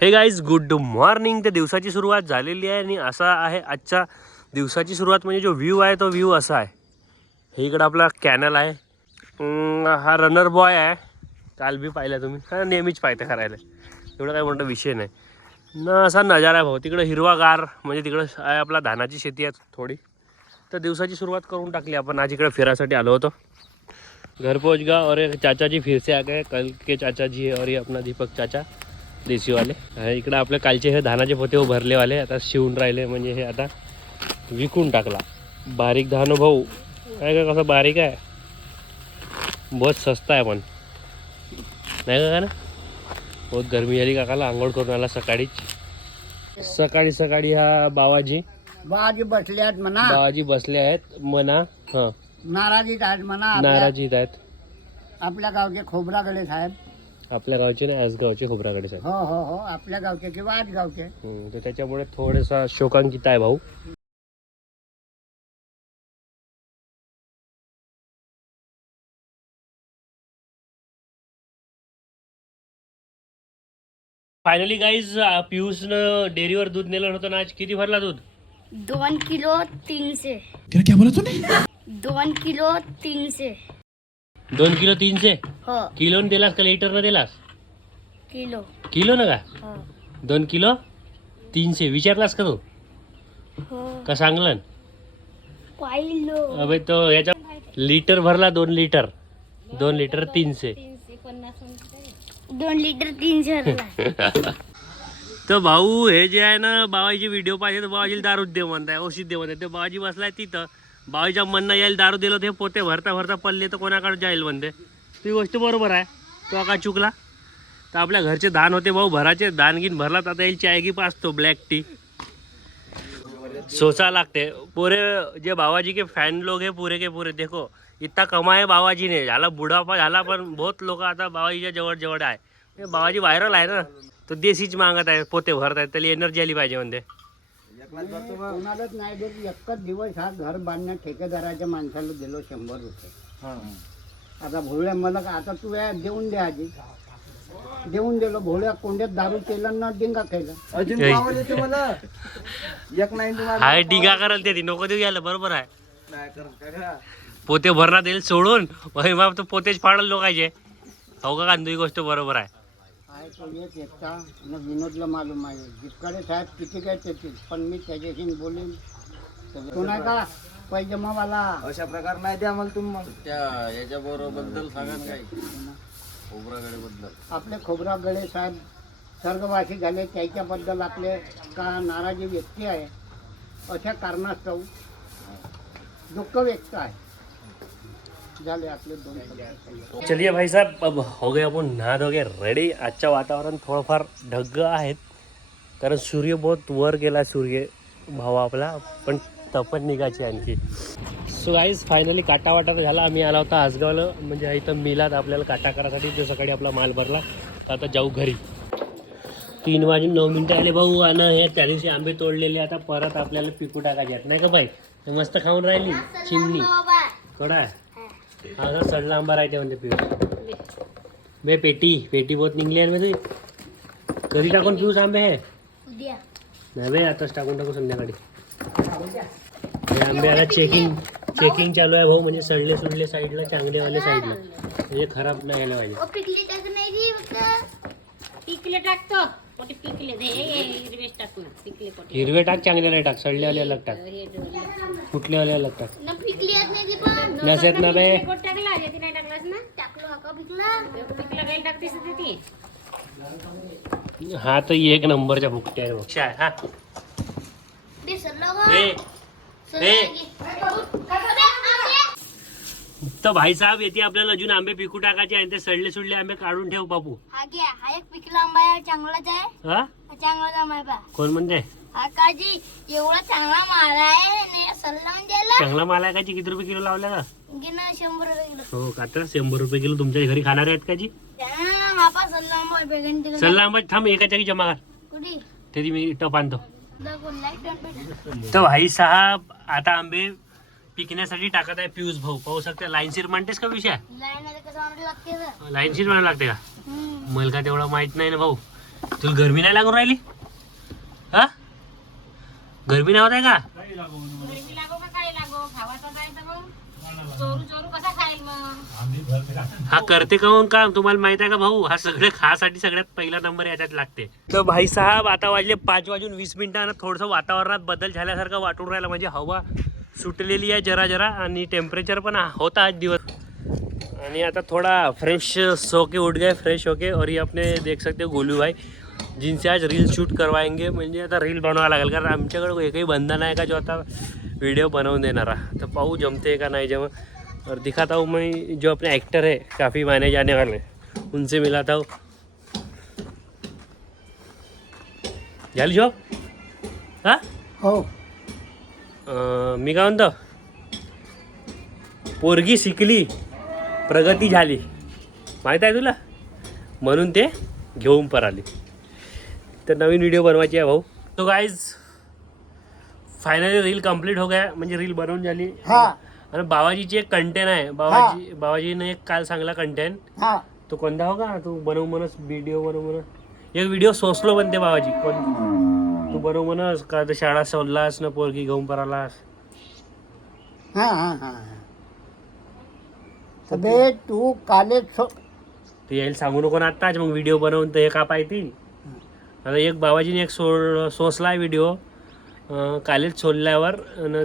हे guys good morning ते दिवसाची सुरुवात झालेली आहे आणि असा आहे आजच्या दिवसाची सुरुवात म्हणजे जो व्ह्यू आहे तो व्ह्यू असा आहे. हे इकडं आपला कॅनल आहे. हा रनर बॉय आहे. काल बी पाहिला तुम्ही. हा नेहमीच पाहते करायला. एवढं काय म्हणतो विषय नाही. न असा नजारा आहे भाऊ. तिकडं हिरवागार म्हणजे तिकडं आहे आपला धानाची शेती आहे थोडी. तर दिवसाची सुरुवात करून टाकली आपण. आज इकडे फिरायसाठी आलो होतो. घर गा. अरे और फिरसे चाचा जी फिर से आ गए. कल के चाचा जी है और ये अपना दीपक चाचा. देसीवाले आणि इकडं आपले कालचे हे धानाचे पोते भरलेवाले आता शिवून राहिले म्हणजे हे आता विकून टाकला. बारीक धान भाऊ. काय का कसं बारीक आहे? बहुत सस्ता आहे पण. नाही का ना? बहुत गरमी झाली काकाला आंघोळ करून आला सकाळीच. सकाळी सकाळी हा बावाजी. बाजी बसल्यात म्हणा. बावाजी बसले आहेत मना हां. नाराजीत आहेत म्हणा आपल्या- नाराजीत आहेत. आपल्या गावचे खोबराकडे साहेब. आपल्या गावचे नाही आजगावचे खोबराकडे साहेब हो हो हो आपल्या गावचे किंवा आज गावचे. हम्म, तर त्याच्यामुळे थोडासा शोकांकित आहे भाऊ. फायनली गाईज पियुषनं डेअरीवर दूध नेलं होतं ना आज किती भरला दूध? दोन किलो तीनशे. क्या क्या बोला तूने दोन किलो तीनशे. दोन किलो तीनशे? हो. किलोनं दिलास का लिटरनं दिलास? किलो. किलो ना का? हो. दोन किलो? तीनशे. विचारलास का तू? हो. का सांगलं पाहिलो. अबे तो याच्या लिटर भरला दोन लिटर दोन लिटर तीनशे. दोन लिटर तीनशे तर भाऊ हे जे आहे ना बाबाजी व्हिडिओ पाहिजे तर बाबाजीला दारू दे म्हणताय औषध दे म्हणताय. ते बाबाजी बसलाय तिथं. बाबाजीच्या म्हणणं यायला दारू दिलं ते पोते भरता भरता पडले तर कोणाकडे जाईल म्हणते? ती गोष्ट बरोबर आहे. तो का चुकला. तर आपल्या घरचे धान होते भाऊ भराचे दानगिन भरला तर आता येईल चाय की पाचतो ब्लॅक टी सोचा लागते. पूरे जे बाबाजी के फॅन लोग है पूरे के पूरे देखो इतका कमाए बाबाजीने झाला बुढापा झाला पण बहुत लोक आता बाबाजीच्या जवळ जवळ आहे बाबाजी व्हायरल आहे ना? तो देशीच मागत आहे पोते भरत आहेत त्याला एनर्जी आली पाहिजे म्हणते. कोणालाच नाही देत. एकच दिवस हा घर बांधण्या ठेकेदाराच्या माणसाला दिलो शंभर रुपये. आता भोळ्या मला का- आता तू या देऊन द्या आधी. देऊन दिलो. भोळ्या कोंड्यात दारू केलं ना डिंगा केलं अजून. पावर येते मला. एक नाही तुम्हाला हाय टिका कराल ते ती नको देऊ घ्यायला बरोबर आहे. नाही करत का का? पोते भरला देईल सोडून. मग बाप तो पोतेच फाडल लोकांचे. हो का कांदू ही गोष्ट बरोबर आहे. आहे तो एक एकटा न विनोदला मालूम आहे. जितकडे साहेब किती काय तेतील पण मी त्याच्याशी बोलेन. तो नाही का पैजमावाला. अशा प्रकार नाही द्या मला तुम्ही मग. त्या याच्या बरोबर बद्दल सांगा काही. खोबराकडे बद्दल आपले खोबरागडे साहेब स्वर्गवासी झाले. त्याच्याबद्दल आपले का नाराजी व्यक्ती आहे? अशा कारणास्तव दुःख व्यक्त आहे झाले आपले दोन शब्द. चलिए भाई साहब अब हो गए आपण नहा धो गए रेडी आजचं वातावरण थोडंफार ढग्ग आहेत. कारण सूर्य बहुत वर गेला सूर्य भाव आपला. पण तपत निघायची आणखी. सो गाईज फायनली काटा वाटा झाला. आम्ही आला होता आसगावला. म्हणजे इथं मिलात आपल्याला काटा करायसाठी. जो सकाळी आपला माल भरला तर आता जाऊ घरी. तीन वाजून नऊ मिनटं आले भाऊ. आणि हे त्या दिवशी आंबे तोडलेले. आता परत आपल्याला पिकू टाकायचे आहेत. नाही का बाई मस्त खाऊन राहिली. चिमणी. कडा. आहे हा सर सडला आंबा राहते म्हणते पिऊस. बे पेटी पेटी बहुत निघली आहे तुझी. कधी टाकून पिऊस आंबे हे नाही बे आताच टाकून टाकू संध्याकाळी. हे आंबे आता चेकिंग चेकिंग चालू आहे भाऊ म्हणजे सडले सुडले साईडला चांगलेवाले साईडला. म्हणजे खराब नाही यायला पाहिजे. नाही टाकतो हिरवे टाक चांगले टाक. सडलेवाले अलग टाक. फुटलेवाले अलग टाक. नसेत ना बे. कोट टाकला जे ती नाही टाकलास ना टाकलो हा का पिकला पिकला काही टाकतेस ते ती हा. तर एक नंबरच्या फुकट्या आहे हा बे बे तर भाई साहेब येते आपल्याला अजून आंबे पिकू टाकायचे आहे ते सडले सुडले आंबे काढून ठेव बापू. हा घ्या हा एक पिकला आंबा आहे चांगलाच आहे. हा? हा चांगलाच आंबा आहे बा कोण म्हणते? हा काजी एवढा चांगला माल आहे ने सल्ला चांगला माल आहे का जी? किती रुपये किलो लावला? का घे ना शंभर रुपये किलो. हो का तर शंभर रुपये किलो तुमच्या घरी खाणार आहेत का जी हा, हा पा सल्ला आंबा आहे बेगन तिकडे चल आंबा थांब एका जागी जमा कर. कुठे? त्याची मी टप आणतो. दाखवून लाइट तर भाई साहेब आता आंबे पिकण्यासाठी टाकत आहे पियुष भाऊ. पाहू शकते लाईनशीर म्हणतेस का विषय? लाईनशीर म्हणायला लागते का. मला का तेवढं माहीत नाही ना भाऊ. तुला गरमी नाही लागून राहिली? हा? गरमी नाही होत आहे का? हा करते काऊन काम? तुम्हाला माहीत आहे का भाऊ? हा सगळे खासाठी सगळ्यात पहिला नंबर याच्यात लागते. तर भाई साहेब आता वाजले पाच वाजून वीस मिनिटानं थोडंसं वातावरणात बदल झाल्यासारखं वाटून राहिलं. म्हणजे हवा सुटलेली आहे जरा जरा आणि टेम्परेचर पण होता आज दिवस. आणि आता थोड़ा फ्रेश सोके उठ गए फ्रेश होके और ये अपने देख सकते हो गोलू भाई जिनसे आज रील शूट करवाएंगे म्हणजे आता रील बनवावं लागेल कारण आमच्याकडे एकही बंधन आहे का जो आता व्हिडिओ बनवून देणारा. तर पाहू जमते का नाही जम और दिखाता हूँ मैं जो अपने एक्टर है काफ़ी माने जाने वाले उनसे मिलाता हूँ. झाली जॉब हा? हो. मी काय म्हणतो? पोरगी शिकली प्रगती झाली. माहीत आहे तुला? म्हणून ते घेऊन पर आली तर नवीन व्हिडिओ बनवायची आहे भाऊ. तो गाईज फायनली रील कंप्लीट हो गया म्हणजे रील बनवून झाली. हा. आणि बाबाजीची एक कंटेंट आहे. बाबाजी बाबाजीने एक काल सांगला कंटेंट हा. तो कोणता हो का? तू बनव म्हणस व्हिडिओ बनव म्हणस. एक व्हिडिओ सोसलो बनते बाबाजी. कोण? बनव म्हणस का तर शाळा सोडलास ना पोरगी घेऊन परालास हा हा हा तू कॉलेज सो ते यायला सांगू नको ना आत्ताच मग व्हिडिओ बनवून तर हे का पाहिजे आता एक बाबाजीने एक सोड सोसला व्हिडिओ कालेज सोडल्यावर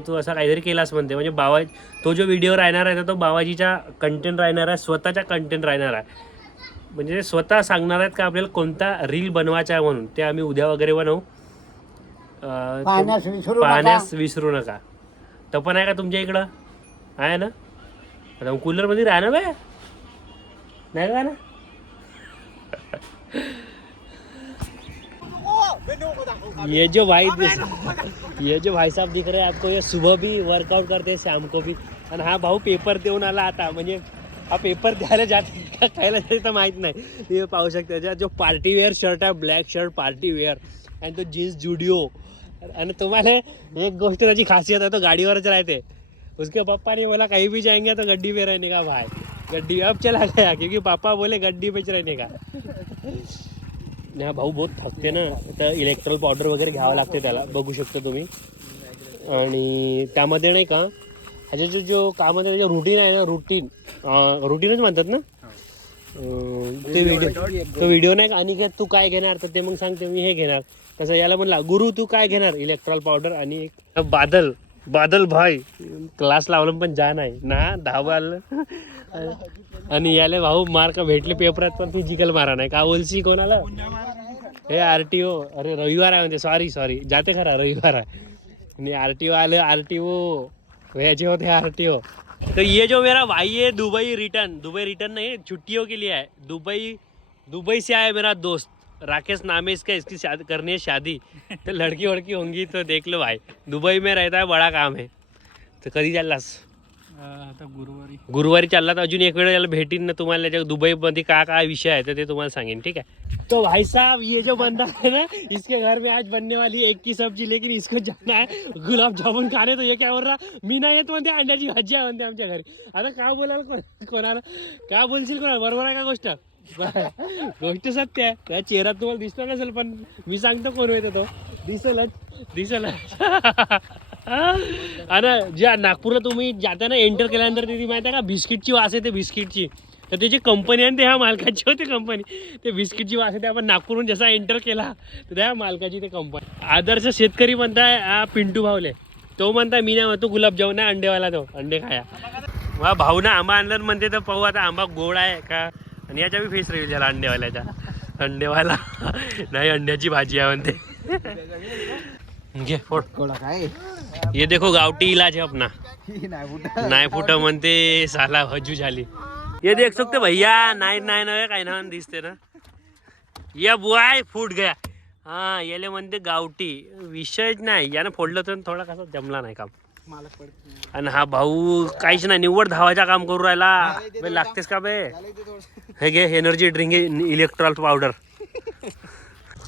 तू असा काहीतरी केलास म्हणते. म्हणजे बाबा तो जो व्हिडिओ राहणार आहे तो बाबाजीचा कंटेंट राहणार आहे स्वतःचा कंटेंट राहणार आहे. म्हणजे स्वतः सांगणार आहेत का आपल्याला कोणता रील बनवायचा आहे म्हणून? ते आम्ही उद्या वगैरे बनवू. अं, पाहण्यास विसरू नका. पाहण्यास विसरू नका. तो पण आहे का तुमच्या इकडं? आहे ना? आता मग कूलरमध्ये राहा ना बे. नाही का ना? ये जो भाई ये जो भाई साहब दिख रहे हैं आपको ये सुबह भी वर्कआउट करते हैं शाम को भी। आणि हा भाऊ पेपर देऊन आला आता म्हणजे हा पेपर द्यायला जाते का खायला जाते तर माहीत नाही. हे पाहू शकता जो पार्टी वेअर शर्ट आहे ब्लॅक शर्ट पार्टी वेअर. आणि तो जीन्स जुडिओ आणि तुम्हाला एक गोष्ट त्याची खासियत आहे तो गाडीवरच राहते. उसके पप्पा ने बोला कहीं भी जाएंगे तो गड्डी पे रहने का भाई. गड्डी अब चला गया क्योंकि पापा बोले गड्डी पे रहने का. नाही भाऊ बहुत थकते ना तर इलेक्ट्रॉल पावडर वगैरे घ्यावं लागते त्याला बघू शकता तुम्ही. आणि त्यामध्ये नाही का ह्याच्या जो जो कामाचं जो रुटीन आहे ना रुटीन रुटीनच म्हणतात ना? ते व्हिडिओ तो व्हिडिओ नाही का आणि तू काय घेणार? तर ते मग सांगते मी हे घेणार. तसं याला म्हणला गुरु तू काय घेणार? इलेक्ट्रॉल पावडर आणि एक बादल बादल भाई. क्लास लावलं पण जा नाही. ना आलं. आणि याले भाऊ मार्क भेटले पेपरात पण फिजिकल मारा नाही. का बोलशी कोणाला? हे आर टी ओ अरे रविवार आहे म्हणजे सॉरी सॉरी जाते खरा रविवार आहे. आणि आर टी ओ आलं आर टी ओ याचे होते आर टी ओ तो ये जो मेरा भाई है दुबई रिटर्न दुबई रिटर्न नहीं छुट्टियों के लिए है दुबई दुबई से आया मेरा दोस्त. राकेश नाम है इसका इसकी शादी करनी है शादी। तो लड़की वड़की होंगी तो देख लो भाई। दुबई में रहता है बड़ा काम है। तर कधी चाललास आता गुरुवारी। गुरुवारी चालला तर अजून एक वेळ याला भेटीन ना तुम्हाला याच्या दुबईमध्ये काय काय विषय आहे तर ते तुम्हाला सांगेन ठीक है तो भाई साहब ये जो बंदा है ना इसके घर में आज बनने वाली एक की सब्जी लेकिन इसको जाना है गुलाब जामुन खाने। तो ये क्या बोल रहा? मी नाही येत म्हणते अंड्याची भाजी आहे म्हणते आमच्या घरी। आता काय बोलाल को- कोणाला? काय बोलशील कोणाला? बरोबर आहे का गोष्ट? गोष्ट सत्य आहे. त्या चेहरा तुम्हाला दिसतो नसेल पण मी सांगतो कोण होते तो. दिसेलच. दिसेलच. आणि ज्या नागपूरला तुम्ही जाता ना एंटर केल्यानंतर तिथे माहिती आहे का बिस्किटची वास येते बिस्किटची. तर त्याची कंपनी आहे ते ह्या मालकाची होती कंपनी ते बिस्किटची वास येते. आपण नागपूरहून जसा एंटर केला तर त्या मालकाची ते कंपनी आदर्श शेतकरी म्हणताय हा पिंटू भावले तो म्हणताय मी नाही म्हणतो गुलाबजामुन आहे अंडेवाला तो. अंडे खाया. वा भाऊ ना आंबा आणलं म्हणते तर पाहू आता आंबा गोड आहे का? आणि याच्या बी फेस रिव्हिल झाला अंडेवाल्याच्या. अंडेवाला नाही अंड्याची भाजी आहे म्हणते. घे फोड. कोणा काय? ये देखो गावठी इलाज है अपना नाही फुट म्हणते साला हजू झाली. ये देख सकते भैया नाय नाय नव्हे काय ना दिसते ना. ये बुआय फूट गया. हा याले म्हणते गावठी. विषयच नाही. यानं फोडलं तर थोडा कसा जमला नाही काम. मला पडत आणि हा भाऊ काहीच नाही निव्वळ धावाचा काम करू राहिला. बे लागतेस का बे? हे घे एनर्जी ड्रिंक इलेक्ट्रॉल पावडर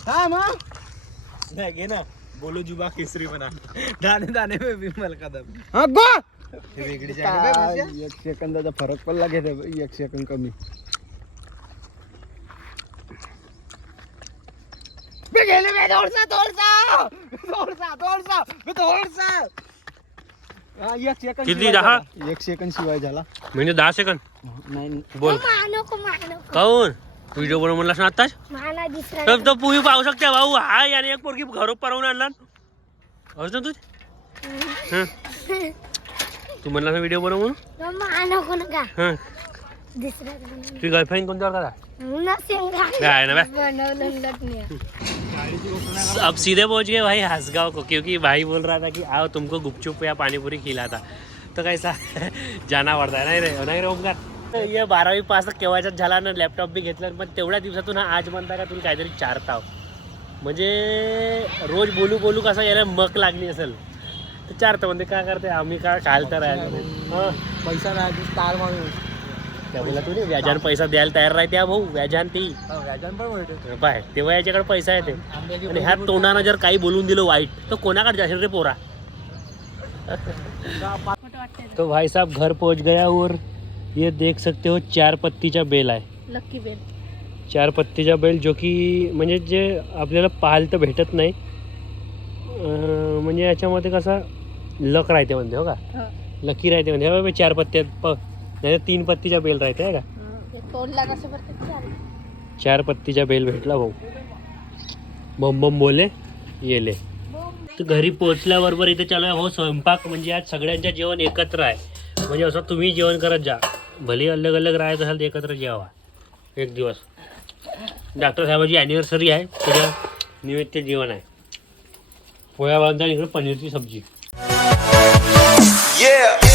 हा मग? नाही घे ना. बोलो जुबा केसरी म्हणा. दाणे दाणे में विमल कदम. वेगळी एक सेकंदाचा फरक पडला घेते एक सेकंद कमी. गेले गेले बे थोडसा थोडसा थोडसा थोडसा बे थोडसा किती, दहा? एक सेकंद शिवाय झाला. म्हणजे दहा सेकंद? नाही बोल. काऊन? व्हिडिओ बनवून म्हणलास ना आताच मला तर तो तुम्ही पाहू शकता भाऊ. हा याने एक पोरगी घरोप परवून आणला. असं तू? हं. तू म्हणला ना व्हिडिओ बनव म्हणून मम्मा नको नका. हं. दुसरा तुझी गर्लफ्रेंड कोणत्यावर करा? नसेल काय ना बे? बनवलं अब सीधे पहुंच गए भाई हंसगांव को क्योंकि भाई बोल रहा था कि आओ तुमको गुपचुप या पानीपुरी खिला था तो कैसा? जाना पडता है नाही हो रे नाही रे ओमकार ये बारावी पास केव्हाच्याच झाला ना लॅपटॉप बी घेतला पण तेवढ्या दिवसातून हा आज म्हणता का तुम्ही काहीतरी चारताव. म्हणजे रोज बोलू बोलू कसं याला मक लागली असेल. तर चारतं म्हणजे काय करते आम्ही काय खाल तर आहे पैसा नाही स्टार माणूस. त्या बोला तू नाही व्याजान पैसा द्यायला तयार राहते हा भाऊ व्याजान ती. हा, व्याजानं पण पाय तेव्हा याच्याकडे पैसा येते आंब्याची आणि ह्या तोंडानं जर काही बोलून दिलं वाईट तर कोणाकडे जाशील रे पोरा? तो भाई साहब घर पहुंच गया और ये देख सकते हो चार पत्तीचा बेल आहे. लक्की बेल. चार पत्तीचा बेल जो की म्हणजे जे आपल्याला पाहायला तर भेटत नाही अं, म्हणजे याच्यामध्ये कसा लक राहते म्हणते हो का? लकी राहते म्हणते. हे बघ, चार पत्त्यात प नाही तर तीन पत्तीचा बेल राहते आहे का? तोडला कसं चार. पत्तीचा बेल भेटला भाऊ. बम बम बोले येले. तर घरी पोहोचल्याबरोबर इथे चालू आहे. हो स्वयंपाक म्हणजे आज सगळ्यांच्या जेवण एकत्र आहे. म्हणजे असं तुम्ही जेवण करत जा. भले अलग अलग राहायचं असेल तर एकत्र जेवा. एक दिवस. डॉक्टर साहेबाची ॲनिव्हर्सरी आहे. त्याच्या निमित्त जेवण आहे. पोळ्या बांधता इकडे पनीरची सब्जी. Yeah.